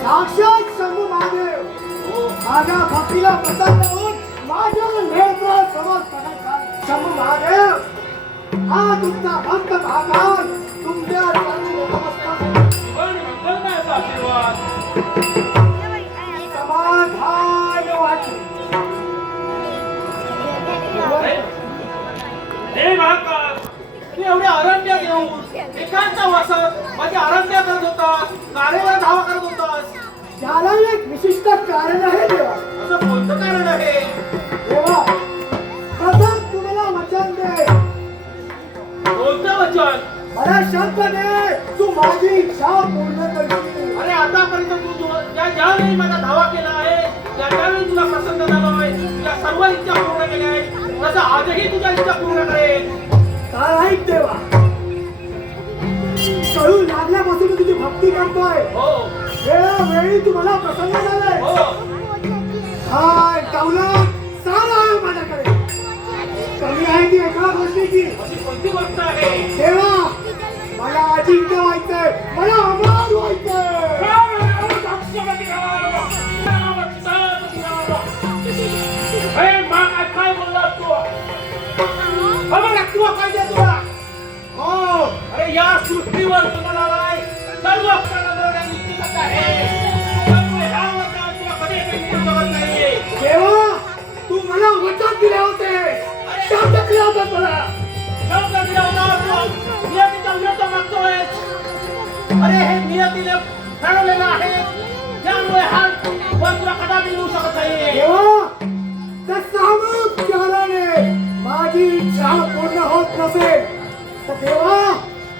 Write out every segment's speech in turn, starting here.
साक्षात शंभू महादेव माझ्या भक्तीला प्रसन्न होऊन माझ्या नेत्र समोर शंभू महादेव हा तुमचा भक्त भागवान तुमच्या समाधान वाटले. एवढ्या अरण्यात येऊन एकांत वासत माझ्या अरण्या करत होतास, गारेवर धावा करत होतास. त्याला एक विशिष्ट कारण आहे देवा. असं कोणतं कारण आहे देवा? प्रथम तुम्हाला वचन दे. कोणतं वचन? मला शब्द दे तू माझी इच्छा पूर्ण करशील. अरे आतापर्यंत तू ज्यावेळी माझा धावा केला आहे त्यावेळी तुला प्रसन्न झालोय, तुला सर्व इच्छा पूर्ण केल्या आहेत, तसं आजही तुझ्या इच्छा पूर्ण करेल. काय ऐक देवा, कळू लागल्यापासून मी तुझी भक्ती करतोय. हो वेळोवेळी तुम्हाला प्रसन्न झालंय. हो काय दौलत सारा आहे माझ्याकडे. कमी आहे ती एका गोष्टीची. अशी कोणती गोष्ट आहे देवा? मला अजिंक्य व्हायचंय, मला अमर व्हायचंय. काय बोललास तू? तुला पाहिजे तुला. हो अरे या सृष्टीवर तुम्हाला नाही सर्व प्राण्यांना निश्चितच आहे. त्यामुळे ह्या वर्गात तुला कधी काही जगत नाहीये. देवा, तू मला वचन दिले होते, शब्द दिला होता मला. शब्द दिला होता तू नियतीचा विरोध मागतोय. अरे हे नियतीने ठरवलेलं आहे, त्यामुळे हा वर तुला कदापि मिळू शकत नाहीये. देवा, त्या सामुख्याने माझी इच्छा पूर्ण होत नसेल तर देवा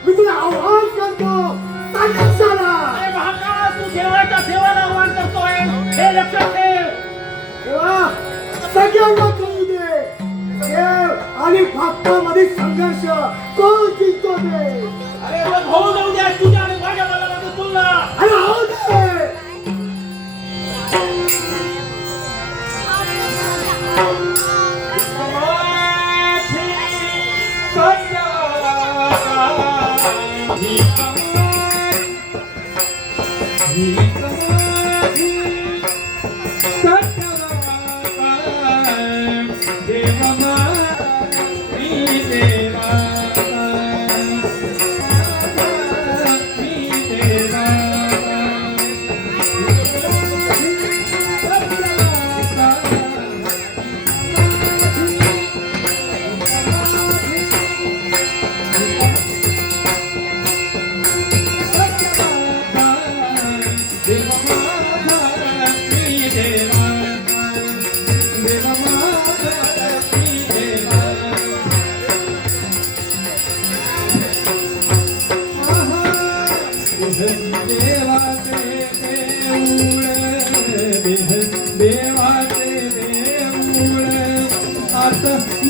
मी तुला आव्हान करतो, सांगितलं. अरे महाकाळ, तू देवाच्या देवाला आव्हान करतोय हे लक्षात ठेव. देवा, सगळ्यांना कळू दे, देव आणि भक्तांमध्ये संघर्ष कोण जिंकतो ते. अरे मग होऊ जाऊ द्या तुझ्या आणि माझ्या मनामध्ये तुलना. अरे होऊ दे.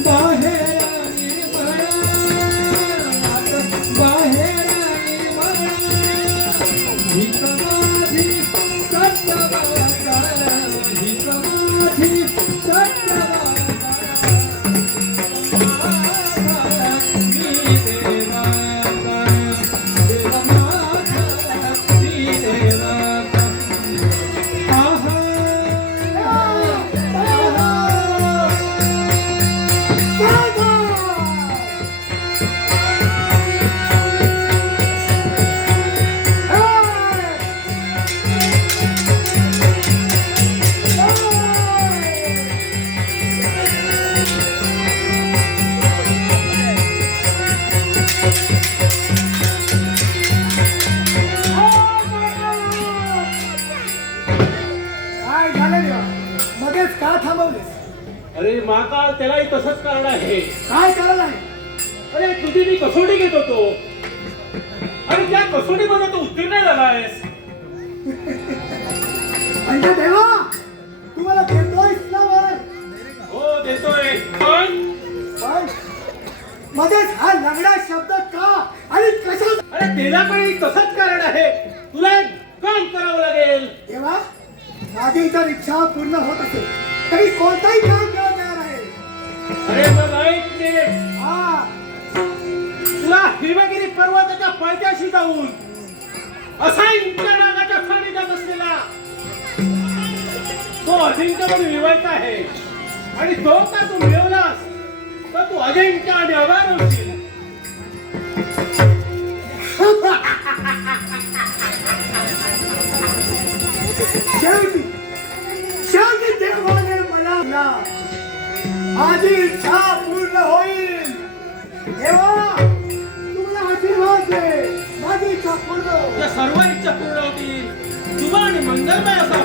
Bye. अरे माका त्यालाही तसंच कारण आहे. काय कारण आहे? अरे तुझी मी कसोटी घेत होतो आणि त्या कसोटीमध्ये तू उत्तीर्ण झालायस. म्हणजे देवा तू मला देतोयस ना वर? हो देतोय, पण पण मध्येच हा लंगडा शब्द का आणि कशा? अरे त्याला पण तसंच कारण आहे. तुला एक काम करावं लागेल. देवा माझी जर इच्छा पूर्ण होत असेल तरी कोणताही काम करायला तयार आहे. अरे मग ऐक ते, हा तुला हिमगिरी पर्वताच्या पायथ्याशी जाऊन असंख्य नागाच्या खाणीत असलेला तो अजिंक्य म्हणून मिळवायचा आहे. आणि तो का तू मिळवलास तर तू अजिंक्य आणि अगार होशील. शेवटी शेवटी देवाने मला ना माझी इच्छा पूर्ण होईल. देवा तुम्हाला आशीर्वाद दे माझी इच्छा पूर्ण होईल. तुझ्या सर्व इच्छा पूर्ण होतील. शुभ आणि मंगलमय असा